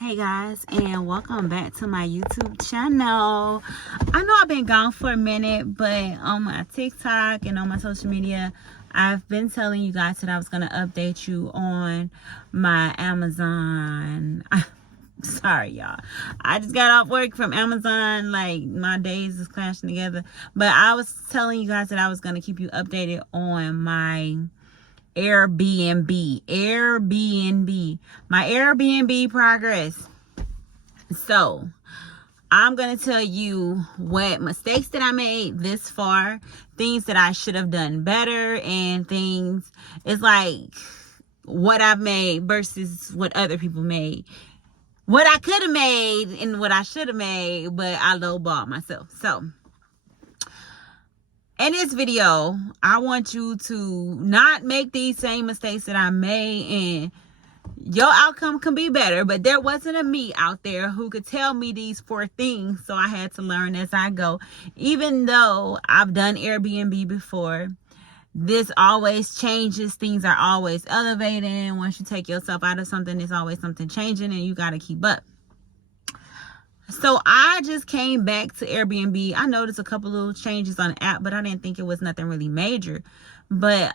Hey guys, and welcome back to my YouTube channel. I know I've been gone for a minute, but on my TikTok and on my social media, I've been telling you guys that I was going to update you on my Amazon. Sorry, y'all. I just got off work from Amazon. Like, my days is clashing together. But I was telling you guys that I was going to keep you updated on my Airbnb, my Airbnb progress. So I'm going to tell you what mistakes that I made this far, things that I should have done better, and things, it's like what I've made versus what other people made. What I could have made and what I should have made, but I lowballed myself. So in this video, I want you to not make these same mistakes that I made, and your outcome can be better. But there wasn't a me out there who could tell me these 4 things, so I had to learn as I go. Even though I've done Airbnb before, this always changes. Things are always elevating. Once you take yourself out of something, there's always something changing, and you got to keep up. So I just came back to Airbnb. I noticed a couple little changes on the app, but I didn't think it was nothing really major. But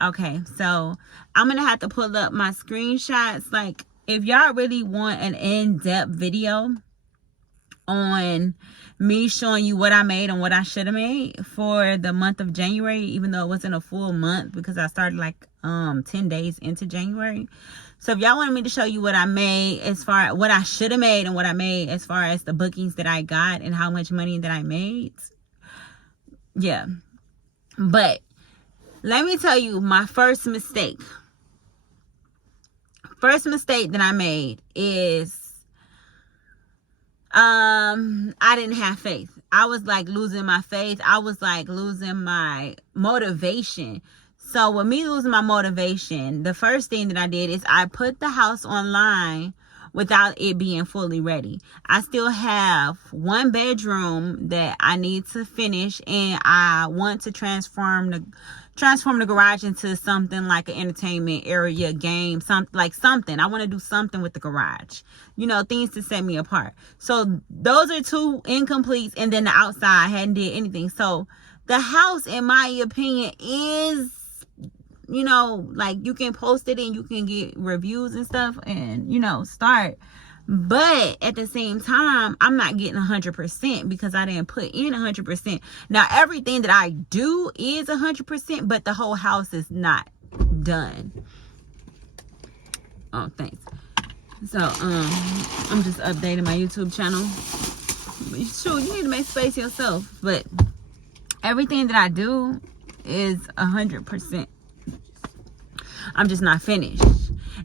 okay, so I'm gonna have to pull up my screenshots. Like, if y'all really want an in-depth video on me showing you what I made and what I should have made for the month of January, even though it wasn't a full month because I started like 10 days into January. So if y'all wanted me to show you what I made as far as what I should have made and what I made as far as the bookings that I got and how much money that I made, yeah. But let me tell you my first mistake. First mistake that I made is I didn't have faith. I was like losing my faith. I was like losing my motivation. So with me losing my motivation, the first thing that I did is I put the house online without it being fully ready. I still have 1 bedroom that I need to finish, and I want to transform the garage into something like an entertainment area, game, something. I want to do something with the garage. You know, things to set me apart. So those are 2 incompletes, and then the outside, I hadn't did anything. So the house, in my opinion, is, you know, like, you can post it and you can get reviews and stuff and, you know, start. But at the same time, I'm not getting 100% because I didn't put in 100%. Now, everything that I do is 100%, but the whole house is not done. Oh, thanks. So, I'm just updating my YouTube channel. Sure, you need to make space yourself, but everything that I do is 100%. I'm just not finished,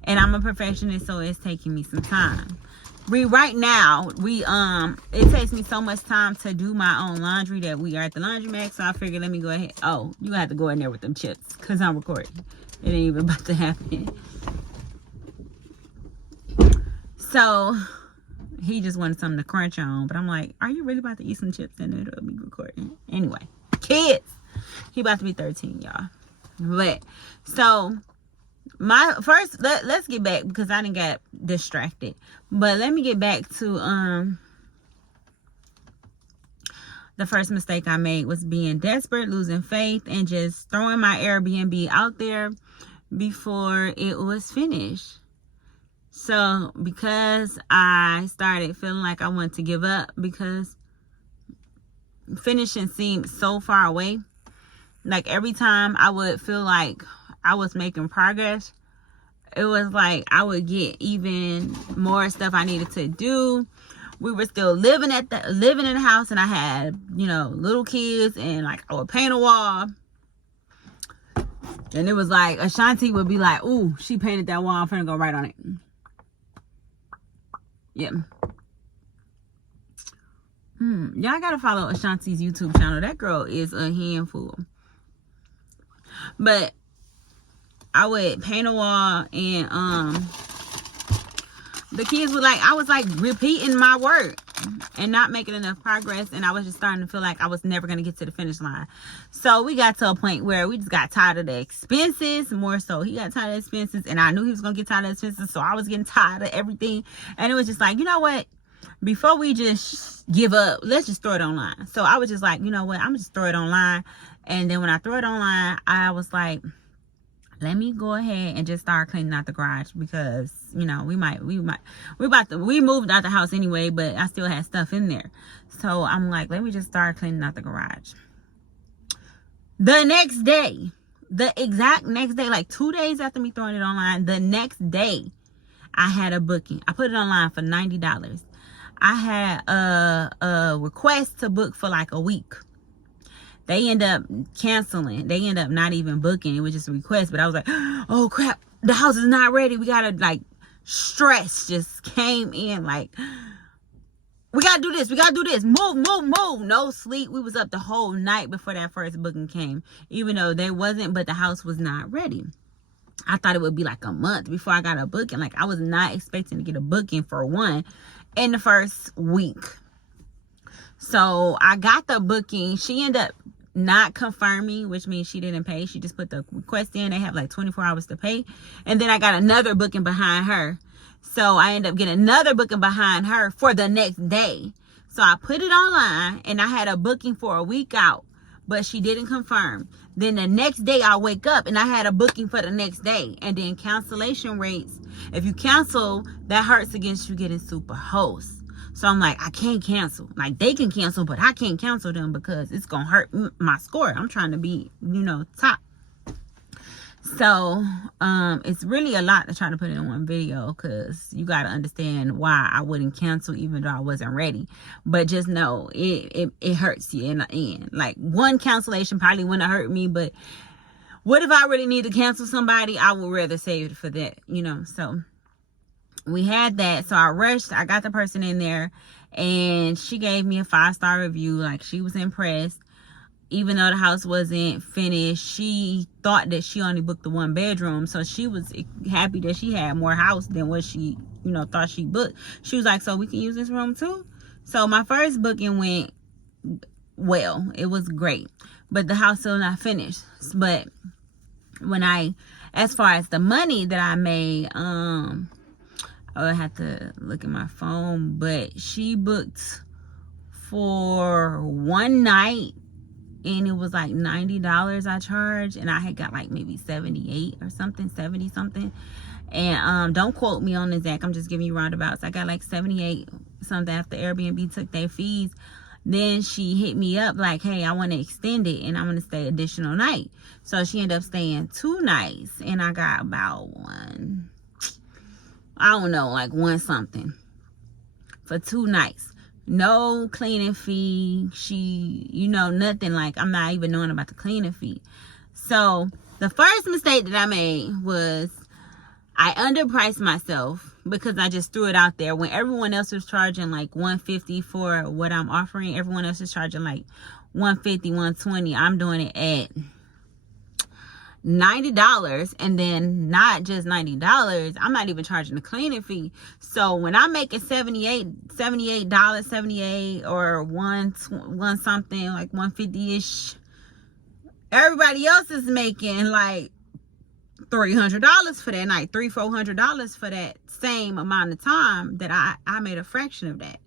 and I'm a perfectionist, so it's taking me some time. Right now, it takes me so much time to do my own laundry that we are at the laundromat, so I figured let me go ahead. Oh, you have to go in there with them chips because I'm recording. It ain't even about to happen. So he just wanted something to crunch on, but I'm like, are you really about to eat some chips and it'll be recording? Anyway, kids, he about to be 13, y'all. But so my first, let's get back because I didn't get distracted. But let me get back to the first mistake I made was being desperate, losing faith, and just throwing my Airbnb out there before it was finished. So because I started feeling like I wanted to give up because finishing seemed so far away. Like, every time I would feel like I was making progress, it was like I would get even more stuff I needed to do. We were still living in the house, and I had, you know, little kids, and like I would paint a wall. And it was like Ashanti would be like, ooh, she painted that wall, I'm finna go right on it. Yeah. Y'all gotta follow Ashanti's YouTube channel. That girl is a handful. But I would paint a wall, and the kids were like, I was like repeating my work. and not making enough progress, and I was just starting to feel like I was never going to get to the finish line. So we got to a point where we just got tired of the expenses. More so, he got tired of expenses, and I knew he was going to get tired of expenses, so I was getting tired of everything. And it was just like, you know what, before we just give up, let's just throw it online. So I was just like, you know what, I'm just throw it online. And then when I threw it online, I was like, let me go ahead and just start cleaning out the garage, because, you know, we moved out the house anyway, but I still had stuff in there. So I'm like, let me just start cleaning out the garage. The next day, the exact next day, like 2 days after me throwing it online, the next day, I had a booking. I put it online for $90. I had a request to book for like a week. They end up canceling. They end up not even booking. It was just a request. But I was like, oh crap, the house is not ready. We gotta, like, stress just came in. Like, we gotta do this. We gotta do this. Move. No sleep. We was up the whole night before that first booking came. Even though there wasn't, but the house was not ready. I thought it would be like a month before I got a booking. Like, I was not expecting to get a booking for one in the first week. So I got the booking. She ended up not confirming, which means she didn't pay. She just put the request in. They have like 24 hours to pay. And then I got another booking behind her. So I ended up getting another booking behind her for the next day. So I put it online and I had a booking for a week out, but she didn't confirm. Then the next day I wake up and I had a booking for the next day. And then cancellation rates, if you cancel, that hurts against you getting super hosts. So I'm like, I can't cancel. Like, they can cancel, but I can't cancel them because it's going to hurt my score. I'm trying to be, you know, top. So it's really a lot to try to put in one video, because you got to understand why I wouldn't cancel even though I wasn't ready. But just know it hurts you in the end. Like, one cancellation probably wouldn't hurt me, but what if I really need to cancel somebody? I would rather save it for that, you know. So we had that. So I rushed. I got the person in there, and she gave me a 5-star review. Like, she was impressed. Even though the house wasn't finished, she thought that she only booked the 1 bedroom. So she was happy that she had more house than what she, you know, thought she booked. She was like, so we can use this room too? So my first booking went well. It was great. But the house still not finished. But when as far as the money that I made, I have to look at my phone, but she booked for one night, and it was like $90 I charged, and I had got like maybe 78 or something, 70 something. And don't quote me on the exact, I'm just giving you roundabouts. I got like 78 something after Airbnb took their fees. Then she hit me up like, hey, I want to extend it and I want to stay additional night. So she ended up staying 2 nights, and I got about one something for 2 nights. No cleaning fee. She, you know, nothing. Like, I'm not even knowing about the cleaning fee. So the first mistake that I made was I underpriced myself, because I just threw it out there when everyone else was charging like $150 for what I'm offering. Everyone else is charging like $150, $120. I'm doing it at $90, and then not just $90, I'm not even charging the cleaning fee. So when I'm making $78 or one something, like 150-ish, everybody else is making like $300 for that night, $400 for that same amount of time that I made a fraction of that.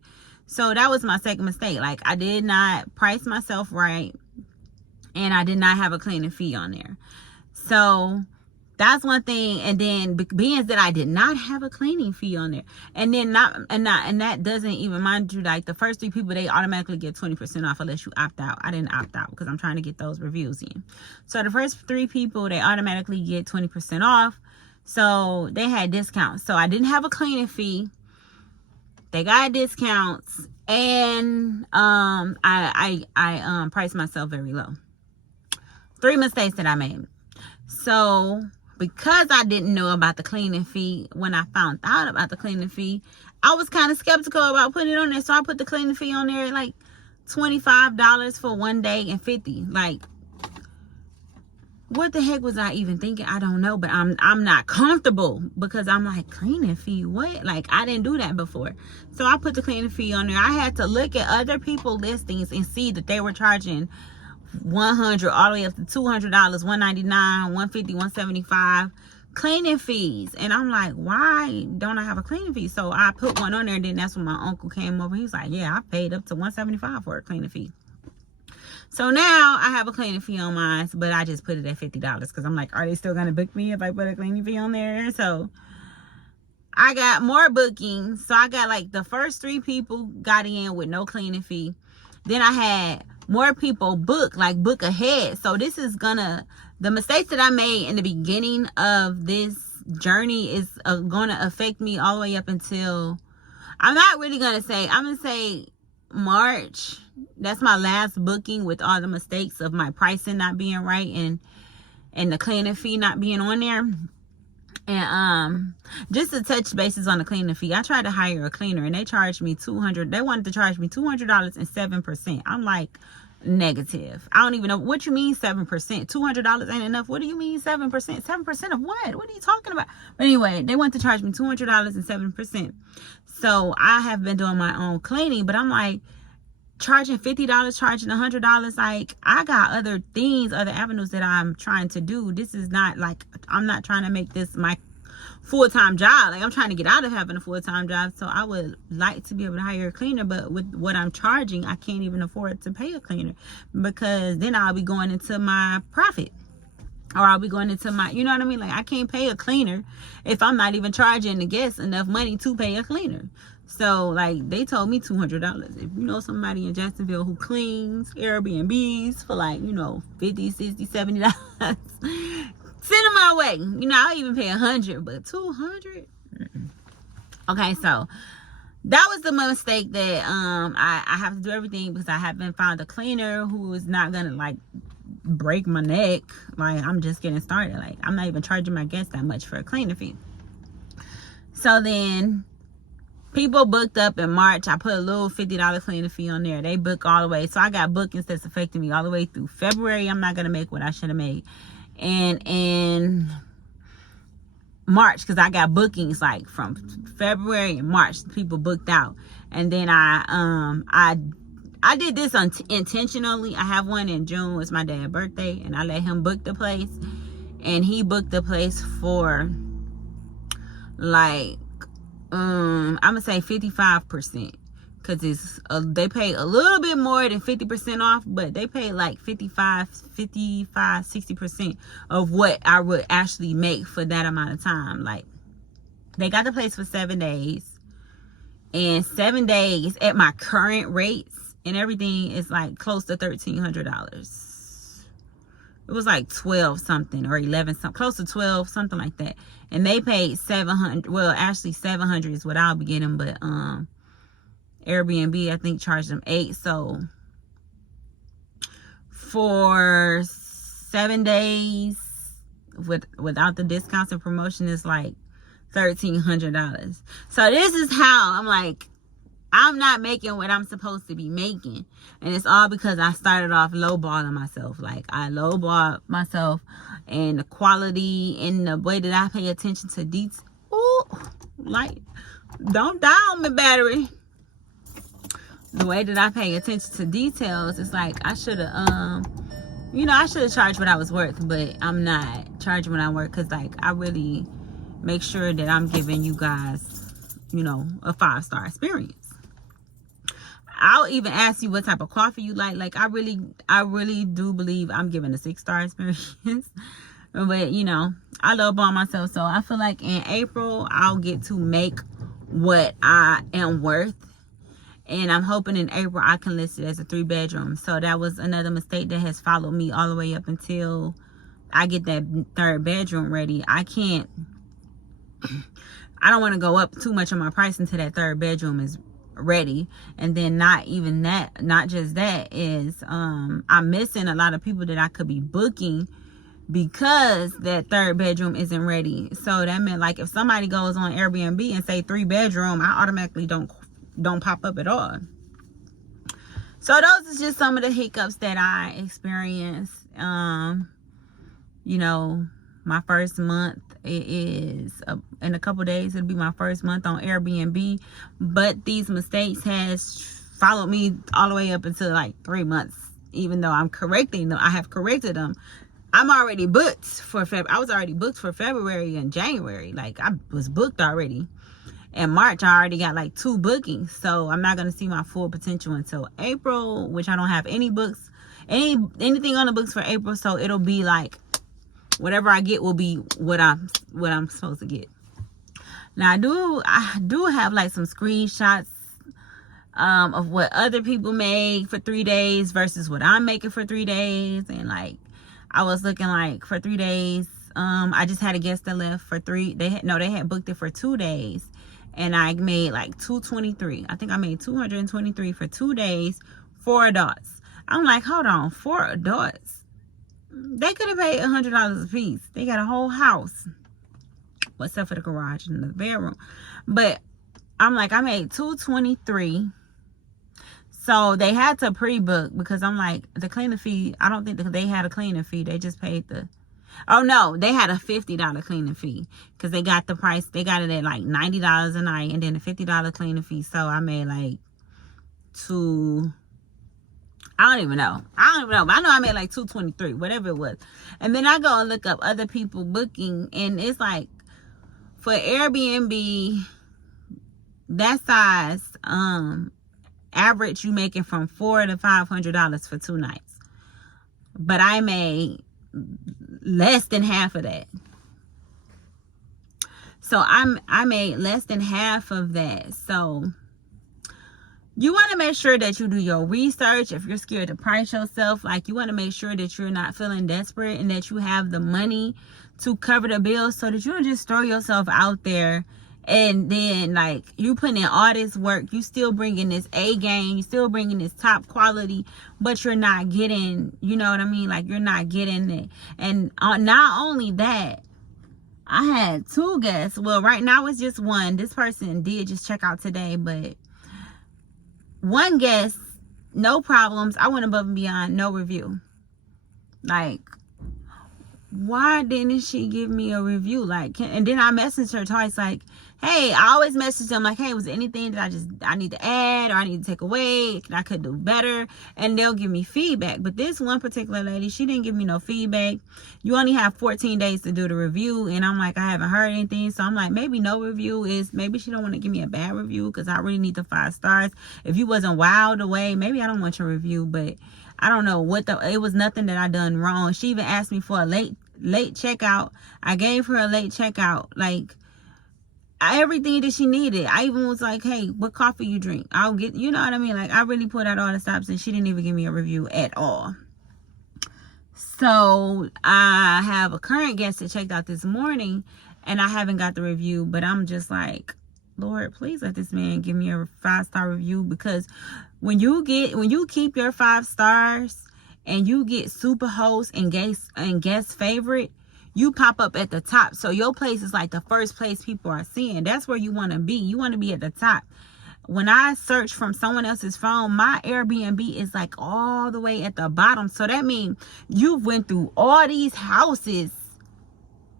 So that was my second mistake. Like, I did not price myself right, and I did not have a cleaning fee on there. So that's one thing. And then being that I did not have a cleaning fee on there, and then that doesn't even, mind you, like the first 3 people, they automatically get 20% off unless you opt out. I didn't opt out because I'm trying to get those reviews in. So the first 3 people, they automatically get 20% off. So they had discounts. So I didn't have a cleaning fee. They got discounts, and I priced myself very low. 3 mistakes that I made. So because I didn't know about the cleaning fee, when I found out about the cleaning fee, I was kind of skeptical about putting it on there. So I put the cleaning fee on there at like $25 for 1 day and $50. Like, what the heck was I even thinking? I don't know, but I'm not comfortable because I'm like, cleaning fee, what? Like, I didn't do that before. So I put the cleaning fee on there. I had to look at other people listings and see that they were charging $100 all the way up to $200, $199, $150, $175 cleaning fees. And I'm like, why don't I have a cleaning fee? So I put one on there, and then that's when my uncle came over. He's like, yeah, I paid up to $175 for a cleaning fee. So now I have a cleaning fee on mine, but I just put it at $50 because I'm like, are they still gonna book me if I put a cleaning fee on there? So I got more bookings. So I got like the first 3 people got in with no cleaning fee. Then I had more people book ahead. So this is the mistakes that I made in the beginning of this journey is gonna affect me all the way up until, I'm gonna say March. That's my last booking with all the mistakes of my pricing not being right and the cleaning fee not being on there. And just to touch bases on the cleaning fee, I tried to hire a cleaner and they charged me $200. They wanted to charge me $200 and 7%. I'm like, negative. I don't even know what you mean 7%. $200 ain't enough. What do you mean 7%? 7% of what? What are you talking about? But anyway, they want to charge me $200 and 7%. So I have been doing my own cleaning, but I'm like, charging $50, charging $100. Like, I got other things, other avenues that I'm trying to do. This is not like, I'm not trying to make this my full-time job. Like, I'm trying to get out of having a full-time job. So I would like to be able to hire a cleaner, but with what I'm charging, I can't even afford to pay a cleaner because then I'll be going into my profit, or I'll be going into my, you know what I mean? Like, I can't pay a cleaner if I'm not even charging the guests enough money to pay a cleaner. So, like, they told me $200. If you know somebody in Jacksonville who cleans Airbnbs for, like, you know, $50, $60, $70, send them my way. You know, I'll even pay $100, but $200? Okay, so that was the mistake that I have to do everything because I haven't found a cleaner who is not gonna, like, break my neck. Like, I'm just getting started. Like, I'm not even charging my guests that much for a cleaner fee. So then people booked up in March. I put a little $50 cleaning fee on there. They book all the way. So I got bookings that's affecting me all the way through February. I'm not going to make what I should have made. And in March, because I got bookings like from February and March, people booked out. And then I did this intentionally. I have one in June. It's my dad's birthday. And I let him book the place. And he booked the place for like, I'm gonna say 55%, because it's they pay a little bit more than 50% off, but they pay like 60% of what I would actually make for that amount of time. Like, they got the place for 7 days, and 7 days at my current rates and everything is like close to $1,300. It was like 12 something or 11 something, close to 12, something like that. And they paid $700. Well, actually $700 is what I'll be getting, but Airbnb I think charged them $8. So for 7 days without the discounts and promotion is like $1,300. So this is how I'm like, I'm not making what I'm supposed to be making. And it's all because I started off lowballing myself. Like, I lowballed myself, and the quality and the way that I pay attention to details. Ooh, like, don't die on me, battery. The way that I pay attention to details, it's like I should have, you know, I should have charged what I was worth, but I'm not charging what I'm worth because, like, I really make sure that I'm giving you guys, you know, a 5-star experience. I'll even ask you what type of coffee you like. Like, I really do believe I'm giving a 6-star experience. But, you know, I lowball myself. So I feel like in April, I'll get to make what I am worth. And I'm hoping in April I can list it as a 3-bedroom. So that was another mistake that has followed me all the way up until I get that 3rd bedroom ready. I don't want to go up too much on my price until that 3rd bedroom is ready. And then not just that is I'm missing a lot of people that I could be booking because that 3rd bedroom isn't ready. So that meant, like, if somebody goes on Airbnb and say 3-bedroom, I automatically don't pop up at all. So those are just some of the hiccups that I experienced. You you know, my first month. It is in a couple days. It'll be my first month on Airbnb. But these mistakes has followed me all the way up until like 3 months. Even though I'm correcting them, I have corrected them. I'm already booked for I was already booked for February and January. Like, I was booked already. In March, I already got like 2 bookings. So I'm not going to see my full potential until April, which I don't have any books, anything on the books for April. So it'll be like whatever I get will be what I'm supposed to get. Now I do have like some screenshots of what other people make for 3 days versus what I'm making for 3 days. And like, I was looking like for 3 days, I just had a guest that left for 3. They had booked it for 2 days, and I made like $223. I think I made $223 for 2 days, 4 adults. I'm like, hold on, 4 adults? They could have paid $100 a piece. They got a whole house, except for the garage and the bedroom. But I'm like, I made $223. So they had to pre-book, because I'm like, the cleaning fee, I don't think that they had a cleaning fee. They just paid oh no, they had a $50 cleaning fee, because they got the price. They got it at like $90 a night, and then a $50 cleaning fee. So I made like I don't even know. But I know I made like $223, whatever it was. And then I go and look up other people booking, and it's like, for Airbnb, that size, average, you making from $400 to $500 for 2 nights. But I made less than half of that. So I made less than half of that. So you want to make sure that you do your research. If you're scared to price yourself, like, you want to make sure that you're not feeling desperate, and that you have the money to cover the bills, so that you don't just throw yourself out there. And then, like, you putting in all this work, you still bringing this A game, you still bringing this top quality, but you're not getting, you know what I mean? Like, you're not getting it. And not only that, I had 2 guests. Well, right now it's just 1. This person did just check out today, but 1 guest, no problems. I went above and beyond, no review. Like, why didn't she give me a review? Like, and then I messaged her twice, like, hey, I always message them like, hey, was there anything that I need to add, or I need to take away, I could do better? And they'll give me feedback. But this one particular lady, she didn't give me no feedback. You only have 14 days to do the review, and I'm like, I haven't heard anything. So I'm like, maybe no review is, maybe she don't want to give me a bad review, because I really need the 5 stars. If you wasn't wowed away, maybe I don't want your review. But I don't know what it was nothing that I done wrong. She even asked me for a late checkout. I gave her a late checkout, like, everything that she needed. I even was like, hey, what coffee you drink? I'll get, you know what I mean? Like, I really put out all the stops, and she didn't even give me a review at all. So I have a current guest that checked out this morning, and I haven't got the review, but I'm just like, Lord, please let this man give me a 5-star review, because when you keep your 5 stars and you get super host and guest favorite, you pop up at the top. So your place is like the first place people are seeing. That's where you want to be. You want to be at the top. When I search from someone else's phone, my Airbnb is like all the way at the bottom. So that means you went through all these houses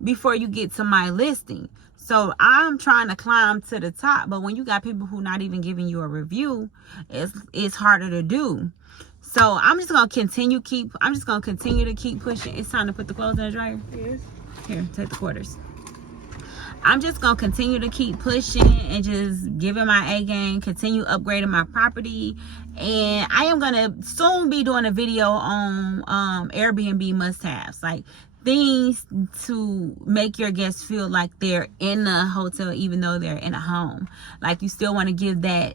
before you get to my listing. So I'm trying to climb to the top. But when you got people who not even giving you a review, it's harder to do. So I'm just gonna continue to keep pushing. It's time to put the clothes in the dryer. Yes. Here, take the quarters. I'm just gonna continue to keep pushing and just giving my A game, continue upgrading my property. And I am gonna soon be doing a video on Airbnb must-haves, like things to make your guests feel like they're in a hotel even though they're in a home. Like, you still want to give that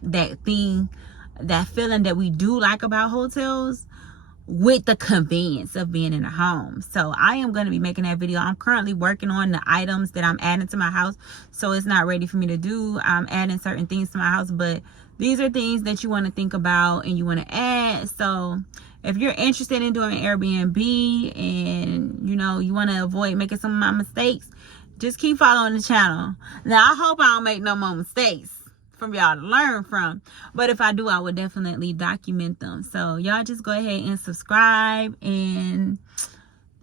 feeling that we do like about hotels, with the convenience of being in a home. So I am going to be making that video. I'm currently working on the items that I'm adding to my house, so it's not ready for me to do. I'm adding certain things to my house, but these are things that you want to think about and you want to add. So if you're interested in doing Airbnb and you want to avoid making some of my mistakes, just keep following the channel. Now, I hope I don't make no more mistakes from y'all to learn from, but if I do, I would definitely document them. So y'all just go ahead and subscribe and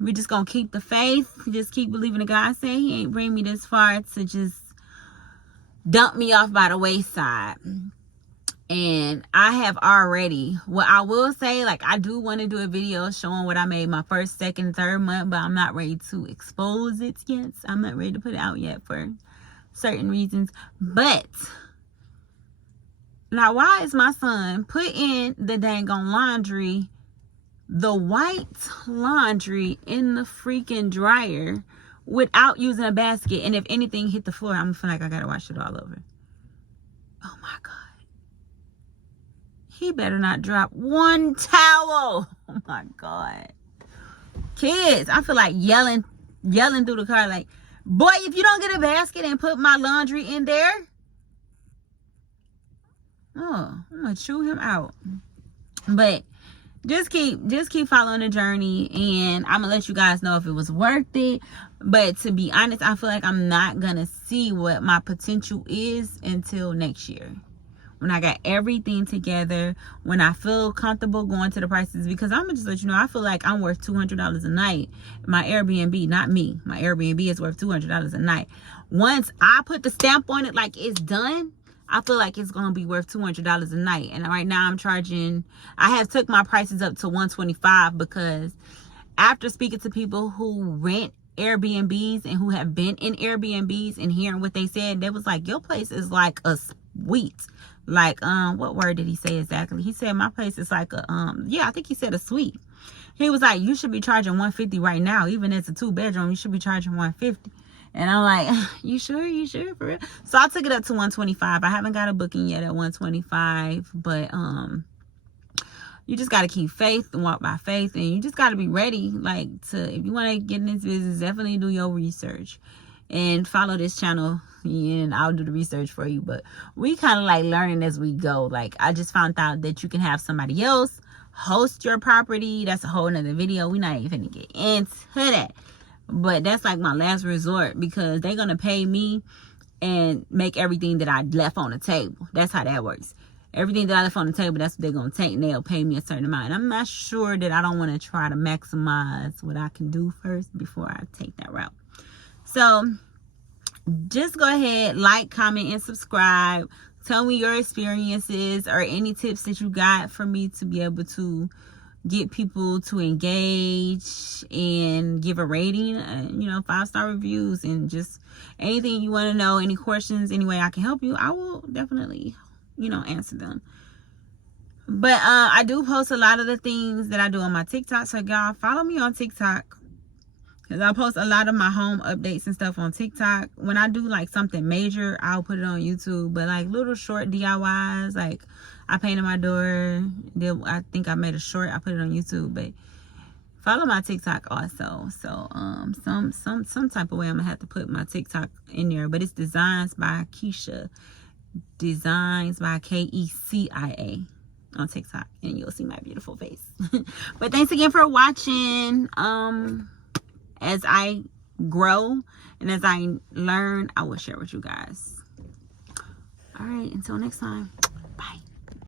We just gonna keep the faith. Just keep believing in God. Say He ain't bring me this far to just dump me off by the wayside. And I have already, what I will say, like, I do want to do a video showing what I made my first, second, third month, but I'm not ready to expose it yet. I'm not ready to put it out yet for certain reasons. But now, why is my son putting the dang on laundry, the white laundry, in the freaking dryer without using a basket? And if anything hit the floor, I'm gonna feel like I gotta wash it all over. Oh my God. He better not drop one towel. Oh my God. Kids, I feel like yelling through the car like, boy, if you don't get a basket and put my laundry in there, oh, I'm gonna chew him out. But just keep following the journey, and I'm gonna let you guys know if it was worth it. But to be honest, I feel like I'm not gonna see what my potential is until next year, when I got everything together, when I feel comfortable going to the prices. Because I'm gonna just let you know, I feel like I'm worth $200 a night. My Airbnb, not me, my Airbnb is worth $200 a night. Once I put the stamp on it, like it's done, I feel like it's gonna be worth $200 a night. And right now I'm charging, I have took my prices up to $125, because after speaking to people who rent Airbnbs and who have been in Airbnbs and hearing what they said, they was like, your place is like a suite. Like, what word did he say exactly? He said my place is like a, yeah, I think he said a suite. He was like, you should be charging $150 right now. Even as a 2-bedroom, you should be charging $150. And I'm like, you sure for real? So I took it up to $125. I haven't got a booking yet at $125, but you just got to keep faith and walk by faith, and you just got to be ready. Like, to, if you want to get in this business, definitely do your research and follow this channel, and I'll do the research for you. But we kind of like learning as we go. Like, I just found out that you can have somebody else host your property. That's a whole nother video. We're not even gonna get into that, but that's like my last resort, because they're gonna pay me and make everything that I left on the table. That's how that works. Everything that I left on the table, that's what they're gonna take, and they'll pay me a certain amount. And I'm not sure that I don't want to try to maximize what I can do first before I take that route. So just go ahead, like, comment, and subscribe. Tell me your experiences or any tips that you got for me to be able to get people to engage and give a rating, 5-star reviews, and just anything you want to know, any questions, any way I can help you, I will definitely, answer them. But I do post a lot of the things that I do on my TikTok, so y'all follow me on TikTok, because I post a lot of my home updates and stuff on TikTok. When I do like something major, I'll put it on YouTube. But like little short DIYs, like I painted my door, I think I made a short, I put it on YouTube. But follow my TikTok also. So some type of way I'm gonna have to put my TikTok in there. But it's Designs by Keisha. Designs by KECIA on TikTok, and you'll see my beautiful face. But thanks again for watching. As I grow and as I learn, I will share with you guys. All right, until next time, bye.